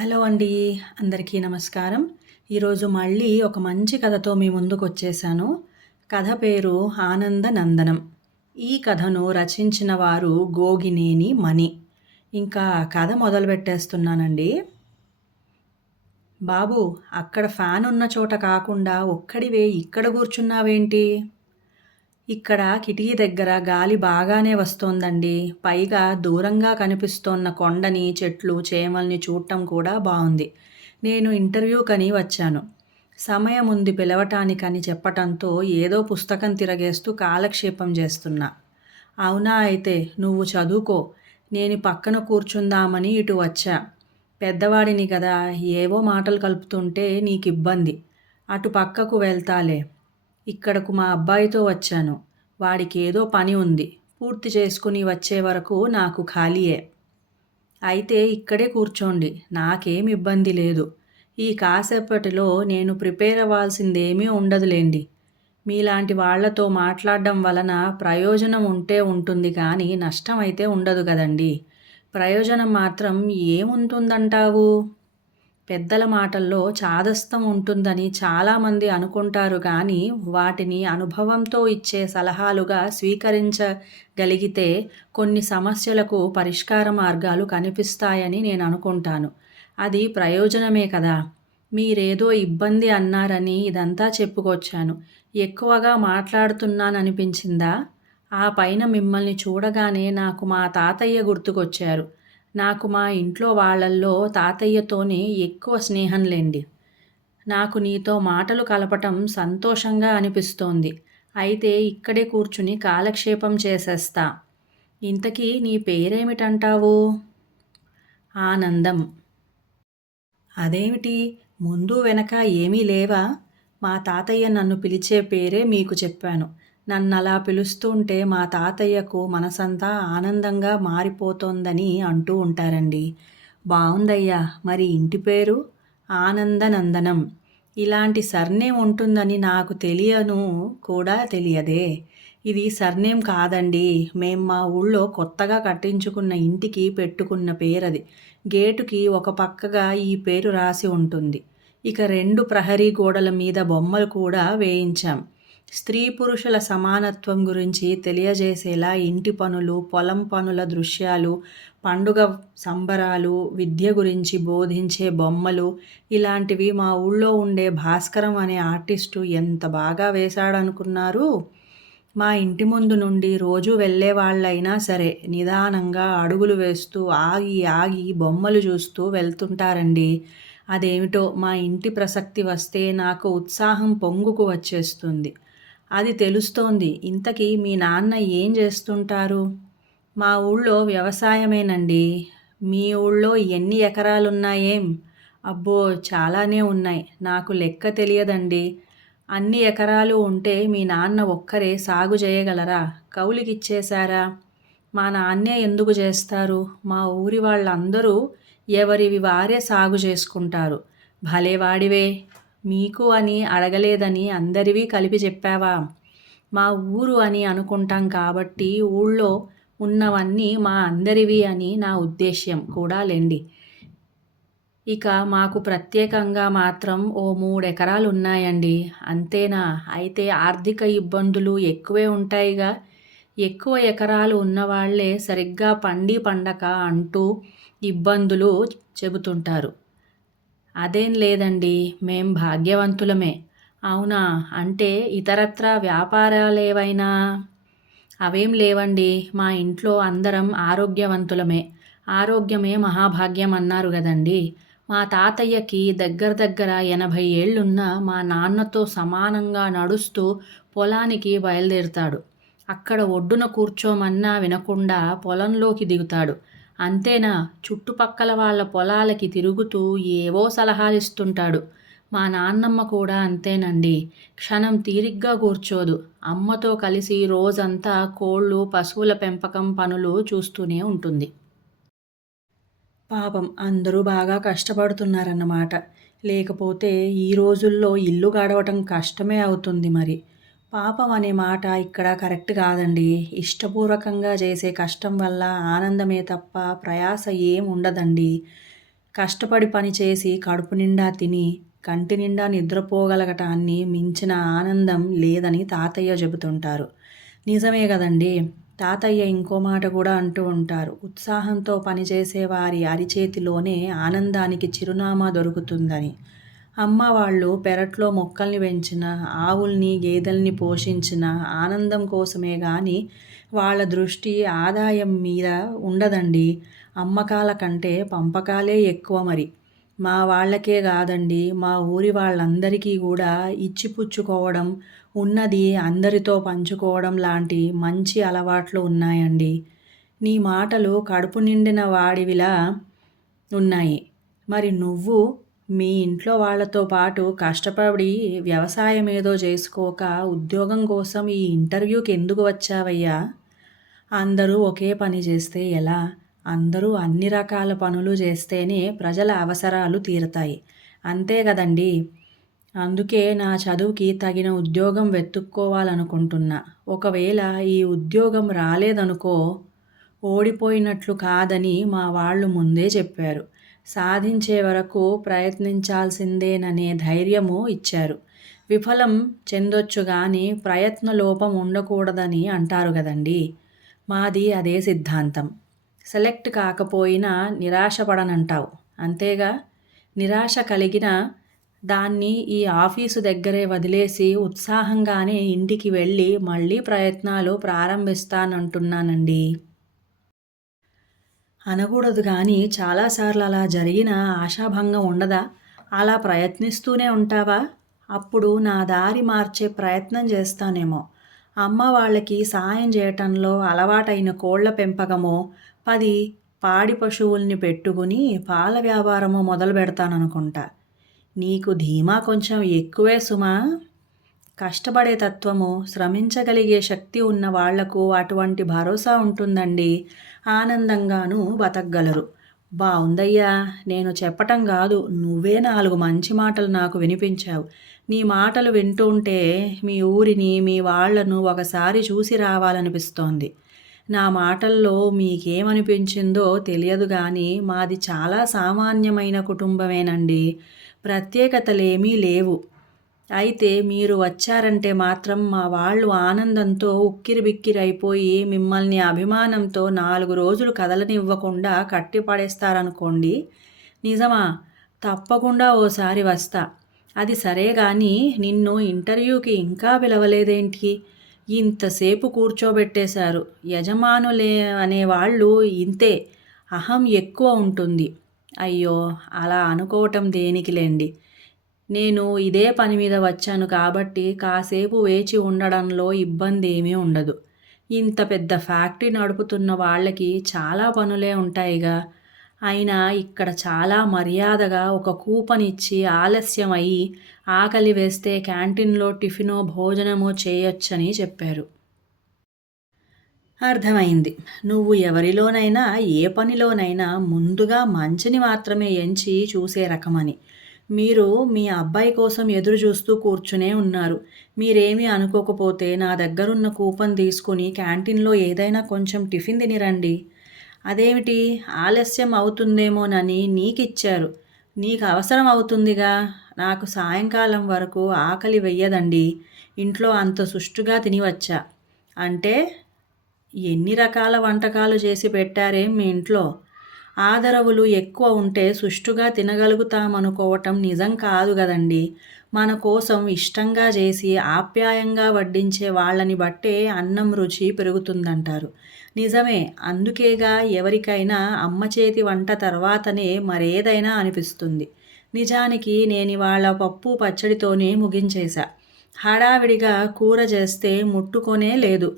Hello అండి అందరికీ నమస్కారం. ఈరోజు మళ్ళీ ఒక మంచి కథతో మీ ముందుకు వచ్చేసాను కథ పేరు ఆనంద నందనం. ఈ కథను రచించిన వారు గోగినేని మణి. ఇంకా కథ మొదలు పెట్టేస్తున్నానండి. బాబు అక్కడ ఫ్యాన్ ఉన్న చోట కాకుండా ఒక్కడివే ఇక్కడ కూర్చున్నావేంటి? ఇక్కడ కిటికీ దగ్గర గాలి బాగానే వస్తోందండి. పైగా దూరంగా కనిపిస్తోన్న కొండని చెట్లు చేమల్ని చూడటం కూడా బాగుంది. నేను ఇంటర్వ్యూకని వచ్చాను. సమయం ఉంది పిలవటానికని చెప్పటంతో ఏదో పుస్తకం తిరగేస్తూ కాలక్షేపం చేస్తున్నా. అవునా అయితే నువ్వు చదువుకో. నేను పక్కన కూర్చుందామని ఇటు వచ్చా. పెద్దవాడిని కదా ఏవో మాటలు కలుపుతుంటే నీకు ఇబ్బంది అటు పక్కకు వెళ్తాలే. ఇక్కడకు మా అబ్బాయితో వచ్చాను. వాడికి ఏదో పని ఉంది. పూర్తి చేసుకుని వచ్చే వరకు నాకు ఖాళీయే. అయితే ఇక్కడే కూర్చోండి. నాకేం ఇబ్బంది లేదు. ఈ కాసేపటిలో నేను ప్రిపేర్ అవ్వాల్సిందేమీ ఉండదులేండి. మీలాంటి వాళ్ళతో మాట్లాడడం వలన ప్రయోజనం ఉంటే ఉంటుంది కానీ నష్టం అయితే ఉండదు కదండి. ప్రయోజనం మాత్రం ఏముంటుందంటావు? పెద్దల మాటల్లో చాదస్తం ఉంటుందని చాలామంది అనుకుంటారు కానీ వాటిని అనుభవంతో ఇచ్చే సలహాలుగా స్వీకరించగలిగితే కొన్ని సమస్యలకు పరిష్కార మార్గాలు కనిపిస్తాయని నేను అనుకుంటాను. అది ప్రయోజనమే కదా. మీరేదో ఇబ్బంది అన్నారని ఇదంతా చెప్పుకొచ్చాను. ఎక్కువగా మాట్లాడుతున్నాననిపించిందా? ఆ పైన మిమ్మల్ని చూడగానే నాకు మా తాతయ్య గుర్తుకొచ్చారు. నాకు మా ఇంట్లో వాళ్ళల్లో తాతయ్యతోనే ఎక్కువ స్నేహం లేండి నాకు నీతో మాటలు కలపటం సంతోషంగా అనిపిస్తోంది. అయితే ఇక్కడే కూర్చుని కాలక్షేపం చేసేస్తా. ఇంతకీ నీ పేరేమిటంటావు? ఆనందం. అదేమిటి? ముందు వెనక ఏమీ లేవా? మా తాతయ్య నన్ను పిలిచే పేరే మీకు చెప్పాను. నన్ను అలా పిలుస్తుంటే మా తాతయ్యకు మనసంతా ఆనందంగా మారిపోతోందని అంటూ ఉంటారండి. బాగుందయ్యా మరి ఇంటి పేరు? ఆనందనందనం. ఇలాంటి సర్నేమ్ ఉంటుందని నాకు తెలియను కూడా తెలియదే. ఇది సర్నేమ్ కాదండి. మేం మా ఊళ్ళో కొత్తగా కట్టించుకున్న ఇంటికి పెట్టుకున్న పేరది. గేటుకి ఒక పక్కగా ఈ పేరు రాసి ఉంటుంది. ఇక రెండు ప్రహరీ గోడల మీద బొమ్మలు కూడా వేయించాం. స్త్రీ పురుషుల సమానత్వం గురించి తెలియజేసేలా ఇంటి పనులు పొలం పనుల దృశ్యాలు పండుగ సంబరాలు విద్య గురించి బోధించే బొమ్మలు ఇలాంటివి మా ఊళ్ళో ఉండే భాస్కరం అనే ఆర్టిస్టు ఎంత బాగా వేశాడనుకున్నారు? మా ఇంటి ముందు నుండి రోజు వెళ్ళే వాళ్ళైనా సరే నిదానంగా అడుగులు వేస్తూ ఆగి ఆగి బొమ్మలు చూస్తూ వెళ్తుంటారండి. అదేమిటో మా ఇంటి ప్రసక్తి వస్తే నాకు ఉత్సాహం పొంగుకు వచ్చేస్తుంది. అది తెలుస్తోంది. ఇంతకీ మీ నాన్న ఏం చేస్తుంటారు? మా ఊళ్ళో వ్యవసాయమేనండి. మీ ఊళ్ళో ఎన్ని ఎకరాలున్నాయేం? అబ్బో చాలానే ఉన్నాయి. నాకు లెక్క తెలియదండి. అన్ని ఎకరాలు ఉంటే మీ నాన్న ఒక్కరే సాగు చేయగలరా? కౌలికిచ్చేశారా? మా నాన్నే ఎందుకు చేస్తారు? మా ఊరి వాళ్ళందరూ ఎవరివి వారే సాగు చేసుకుంటారు. భలేవాడివే! మీకు అని అడగలేదని అందరివి కలిపి చెప్పావా? మా ఊరు అని అనుకుంటాం కాబట్టి ఊళ్ళో ఉన్నవన్నీ మా అందరివి అని నా ఉద్దేశ్యం కూడా లేండి. ఇక మాకు ప్రత్యేకంగా మాత్రం ఓ మూడు ఎకరాలు ఉన్నాయండి అంతేనా? అయితే ఆర్థిక ఇబ్బందులు ఎక్కువే ఉంటాయిగా. ఎక్కువ ఎకరాలు ఉన్నవాళ్ళే సరిగ్గా పండి పండక అంటూ ఇబ్బందులు చెబుతుంటారు. అదేం లేదండి మేం భాగ్యవంతులమే. అవునా? అంటే ఇతరత్ర వ్యాపారాలేవైనా? అవేం లేవండి మా ఇంట్లో అందరం ఆరోగ్యవంతులమే. ఆరోగ్యమే మహాభాగ్యం అన్నారు కదండి మా తాతయ్యకి దగ్గర దగ్గర ఎనభై ఏళ్ళున్న మా నాన్నతో సమానంగా నడుస్తూ పొలానికి బయలుదేరుతాడు. అక్కడ ఒడ్డున కూర్చోమన్నా వినకుండా పొలంలోకి దిగుతాడు. అంతేనా? చుట్టుపక్కల వాళ్ళ పొలాలకి తిరుగుతూ ఏవో సలహాలిస్తుంటాడు. మా నాన్నమ్మ కూడా అంతేనండి. క్షణం తీరిగ్గా కూర్చోదు. అమ్మతో కలిసి రోజంతా కోళ్ళు పశువుల పెంపకం పనులు చూస్తూనే ఉంటుంది. పాపం అందరూ బాగా కష్టపడుతున్నారన్నమాట. లేకపోతే ఈ రోజుల్లో ఇల్లు గడవటం కష్టమే అవుతుంది మరి. పాపం అనే మాట ఇక్కడ కరెక్ట్ కాదండి. ఇష్టపూర్వకంగా చేసే కష్టం వల్ల ఆనందమే తప్ప ప్రయాస ఏం ఉండదండి. కష్టపడి పని చేసి కడుపు నిండా తిని కంటి నిండా నిద్రపోగలగటాన్ని మించిన ఆనందం లేదని తాతయ్య చెబుతుంటారు. నిజమే కదండి. తాతయ్య ఇంకో మాట కూడా అంటూ ఉంటారు. ఉత్సాహంతో పనిచేసే వారి అరిచేతిలోనే ఆనందానికి చిరునామా దొరుకుతుందని. అమ్మ వాళ్ళు పెరట్లో మొక్కల్ని పెంచిన ఆవుల్ని గేదెల్ని పోషించిన ఆనందం కోసమే కానీ వాళ్ళ దృష్టి ఆదాయం మీద ఉండదండి. అమ్మకాల కంటే పంపకాలే ఎక్కువ మరి. మా వాళ్ళకే కాదండి మా ఊరి వాళ్ళందరికీ కూడా ఇచ్చిపుచ్చుకోవడం ఉన్నది అందరితో పంచుకోవడం లాంటి మంచి అలవాట్లు ఉన్నాయండి. నీ మాటలు కడుపు నిండిన వాడివిలా ఉన్నాయి. మరి నువ్వు మీ ఇంట్లో వాళ్ళతో పాటు కష్టపడి వ్యవసాయం ఏదో చేసుకోక ఉద్యోగం కోసం ఈ ఇంటర్వ్యూకి ఎందుకు వచ్చావయ్యా? అందరూ ఒకే పని చేస్తే ఎలా? అందరూ అన్ని రకాల పనులు చేస్తేనే ప్రజల అవసరాలు తీరతాయి. అంతే కదండి? అందుకే నా చదువుకి తగిన ఉద్యోగం వెతుక్కోవాలనుకుంటున్నా. ఒకవేళ ఈ ఉద్యోగం రాలేదనుకో ఓడిపోయినట్లు కాదని మా వాళ్ళు ముందే చెప్పారు. సాధించే వరకు ప్రయత్నించాల్సిందేననే ధైర్యము ఇచ్చారు. విఫలం చెందొచ్చు కానీ ప్రయత్న లోపం ఉండకూడదని అంటారు కదండి. మాది అదే సిద్ధాంతం. సెలెక్ట్ కాకపోయినా నిరాశపడనంటావు. అంతేగా? నిరాశ కలిగిన దాన్ని ఈ ఆఫీసు దగ్గరే వదిలేసి ఉత్సాహంగానే ఇంటికి వెళ్ళి మళ్ళీ ప్రయత్నాలు ప్రారంభిస్తానంటున్నానండి. అనకూడదు కానీ చాలాసార్లు అలా జరిగిన ఆశాభంగం ఉండదా? అలా ప్రయత్నిస్తూనే ఉంటావా? అప్పుడు నా దారి మార్చే ప్రయత్నం చేస్తానేమో. అమ్మ వాళ్ళకి సాయం చేయటంలో అలవాటైన కోళ్ళ పెంపకమో పది పాడి పశువుల్ని పెట్టుకుని పాల వ్యాపారము మొదలు పెడతాననుకుంటా నీకు ధీమా కొంచెం ఎక్కువే సుమా. కష్టపడే తత్వము శ్రమించగలిగే శక్తి ఉన్న వాళ్ళకు అటువంటి భరోసా ఉంటుందండి. ఆనందంగాను బతకగలరు. బాగుందయ్యా నేను చెప్పటం కాదు నువ్వే నాలుగు మంచి మాటలు నాకు వినిపించావు. నీ మాటలు వింటూ ఉంటే మీ ఊరిని మీ వాళ్ళను ఒకసారి చూసి రావాలనిపిస్తోంది. నా మాటల్లో మీకేమనిపించిందో తెలియదు కానీ మాది చాలా సామాన్యమైన కుటుంబమేనండి. ప్రత్యేకతలేమీ లేవు. అయితే మీరు వచ్చారంటే మాత్రం మా వాళ్ళు ఆనందంతో ఉక్కిరిబిక్కిరైపోయి మిమ్మల్ని అభిమానంతో నాలుగు రోజులు కదలనివ్వకుండా కట్టిపడేస్తారనుకోండి. నిజమా? తప్పకుండా ఓసారి వస్తా. అది సరే కానీ నిన్ను ఇంటర్వ్యూకి ఇంకా పిలవలేదేంటి? ఇంతసేపు కూర్చోబెట్టేశారు. యజమానులే అనేవాళ్ళు ఇంతే. అహం ఎక్కువ ఉంటుంది. అయ్యో అలా అనుకోవటం దేనికిలేండి? నేను ఇదే పని మీద వచ్చాను కాబట్టి కాసేపు వేచి ఉండడంలో ఇబ్బంది ఏమీ ఉండదు. ఇంత పెద్ద ఫ్యాక్టరీ నడుపుతున్న వాళ్ళకి చాలా పనులే ఉంటాయిగా. అయినా ఇక్కడ చాలా మర్యాదగా ఒక కూపన్ ఇచ్చి ఆలస్యం అయ్యి ఆకలి వేస్తే క్యాంటీన్లో టిఫినో భోజనమో చేయొచ్చని చెప్పారు. అర్థమైంది. నువ్వు ఎవరిలోనైనా ఏ పనిలోనైనా ముందుగా మంచిని మాత్రమే ఎంచి చూసే రకమని. మీరు మీ అబ్బాయి కోసం ఎదురు చూస్తూ కూర్చునే ఉన్నారు. మీరేమీ అనుకోకపోతే నా దగ్గరున్న కూపన్ తీసుకుని క్యాంటీన్లో ఏదైనా కొంచెం టిఫిన్ తినిరండి. అదేమిటి? ఆలస్యం అవుతుందేమోనని నీకిచ్చారు. నీకు అవసరం అవుతుందిగా. నాకు సాయంకాలం వరకు ఆకలి వెయ్యదండి. ఇంట్లో అంత సుష్టుగా తినివచ్చా? అంటే ఎన్ని రకాల వంటకాలు చేసి పెట్టారేం మీ ఇంట్లో? ఆదరవులు ఎక్కువ ఉంటే సుష్టుగా తినగలుగుతామనుకోవటం నిజం కాదు కదండి. మన కోసం ఇష్టంగా చేసి ఆప్యాయంగా వడ్డించే వాళ్ళని బట్టే అన్నం రుచి పెరుగుతుందంటారు. నిజమే అందుకేగా ఎవరికైనా అమ్మ చేతి వంట తర్వాతనే మరేదైనా అనిపిస్తుంది. నిజానికి నేను ఇవాళ పప్పు పచ్చడితోనే ముగించేశా. హడావిడిగా కూర చేస్తే ముట్టుకొనే లేదు.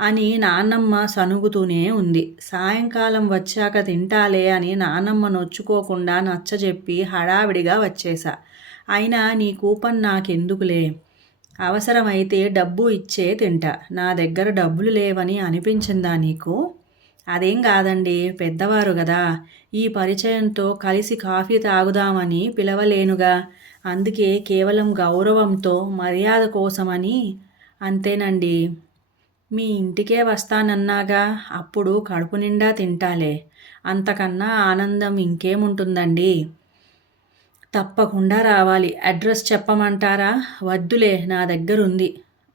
అని నాన్నమ్మ సనుగుతూనే ఉంది. సాయంకాలం వచ్చాక తింటాలే అని నాన్నమ్మ నొచ్చుకోకుండా నచ్చజెప్పి హడావిడిగా వచ్చేశా. అయినా నీ కూపన్ నాకెందుకులే? అవసరమైతే డబ్బు ఇచ్చే తింటా. నా దగ్గర డబ్బులు లేవని అనిపించిందా నీకు? అదేం కాదండి పెద్దవారు కదా ఈ పరిచయంతో కలిసి కాఫీ తాగుదామని పిలవలేనుగా. అందుకే కేవలం గౌరవంతో మర్యాద కోసమని అంతేనండి. మీ ఇంటికే వస్తానన్నాగా అప్పుడు కడుపు నిండా తింటాలే. అంతకన్నా ఆనందం ఇంకేముంటుందండి? తప్పకుండా రావాలి. అడ్రస్ చెప్పమంటారా? వద్దులే నా దగ్గరుంది.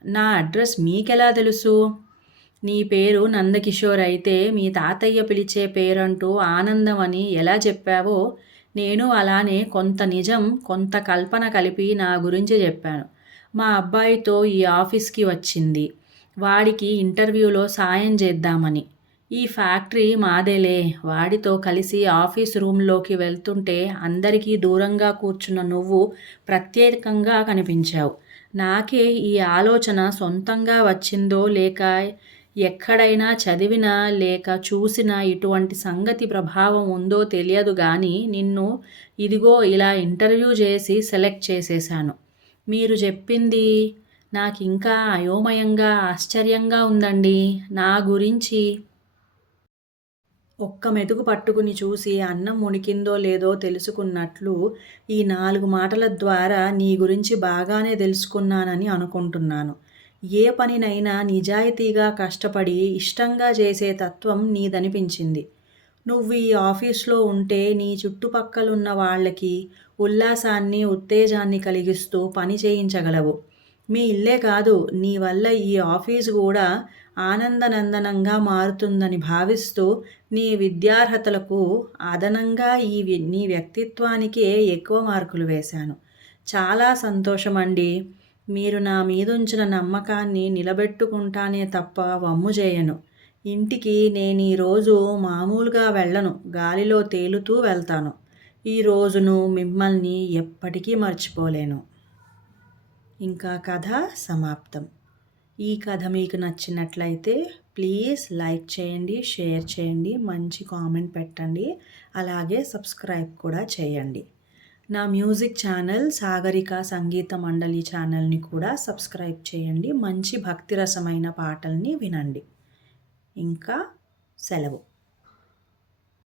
నా అడ్రస్ మీకెలా తెలుసు? నీ పేరు నందకిషోర్ అయితే మీ తాతయ్య పిలిచే పేరంటూ ఆనందం అని ఎలా చెప్పావో నేను అలానే కొంత నిజం కొంత కల్పన కలిపి నా గురించి చెప్పాను. మా అబ్బాయితో ఈ ఆఫీస్కి వచ్చింది. వాడికి ఇంటర్వ్యూలో సాయం చేద్దామని. ఈ ఫ్యాక్టరీ మాదేలే. వాడితో కలిసి ఆఫీస్ రూమ్లోకి వెళ్తుంటే అందరికీ దూరంగా కూర్చున్న నువ్వు ప్రత్యేకంగా కనిపించావు. నాకే ఈ ఆలోచన సొంతంగా వచ్చిందో లేక ఎక్కడైనా చదివినా లేక చూసినా ఇటువంటి సంగతి ప్రభావం ఉందో తెలియదు కానీ నిన్ను ఇదిగో ఇలా ఇంటర్వ్యూ చేసి సెలెక్ట్ చేసేశాను. మీరు చెప్పింది నాకు ఇంకా అయోమయంగా ఆశ్చర్యంగా ఉందండి. నా గురించి ఒక్క మెతుకు పట్టుకుని చూసి అన్నం ఉనికిందో లేదో తెలుసుకున్నట్లు ఈ నాలుగు మాటల ద్వారా నీ గురించి బాగానే తెలుసుకున్నానని అనుకుంటున్నాను. ఏ పనినైనా నిజాయితీగా కష్టపడి ఇష్టంగా చేసే తత్వం నీదనిపించింది. నువ్వు ఈ ఆఫీస్లో ఉంటే నీ చుట్టుపక్కలున్న వాళ్ళకి ఉల్లాసాన్ని ఉత్తేజాన్ని కలిగిస్తూ పని చేయించగలవు. మీ ఇల్లే కాదు నీ వల్ల ఈ ఆఫీసు కూడా ఆనందనందనంగా మారుతుందని భావిస్తూ నీ విద్యార్హతలకు అదనంగా ఈ నీ వ్యక్తిత్వానికే ఎక్కువ మార్కులు వేశాను. చాలా సంతోషమండి. మీరు నా మీదుంచిన నమ్మకాన్ని నిలబెట్టుకుంటానే తప్ప వమ్ము చేయను. ఇంటికి నేను ఈరోజు మామూలుగా వెళ్ళను. గాలిలో తేలుతూ వెళ్తాను. ఈ రోజును మిమ్మల్ని ఎప్పటికీ మర్చిపోలేను. ఇంకా కథ సమాప్తం. ఈ కథ మీకు నచ్చినట్లయితే ప్లీజ్ లైక్ చేయండి షేర్ చేయండి మంచి కామెంట్ పెట్టండి అలాగే సబ్స్క్రైబ్ కూడా చేయండి. నా మ్యూజిక్ ఛానల్ సాగరిక సంగీత మండలి ఛానల్ని కూడా సబ్స్క్రైబ్ చేయండి మంచి భక్తిరసమైన పాటల్ని వినండి. ఇంకా సెలవు.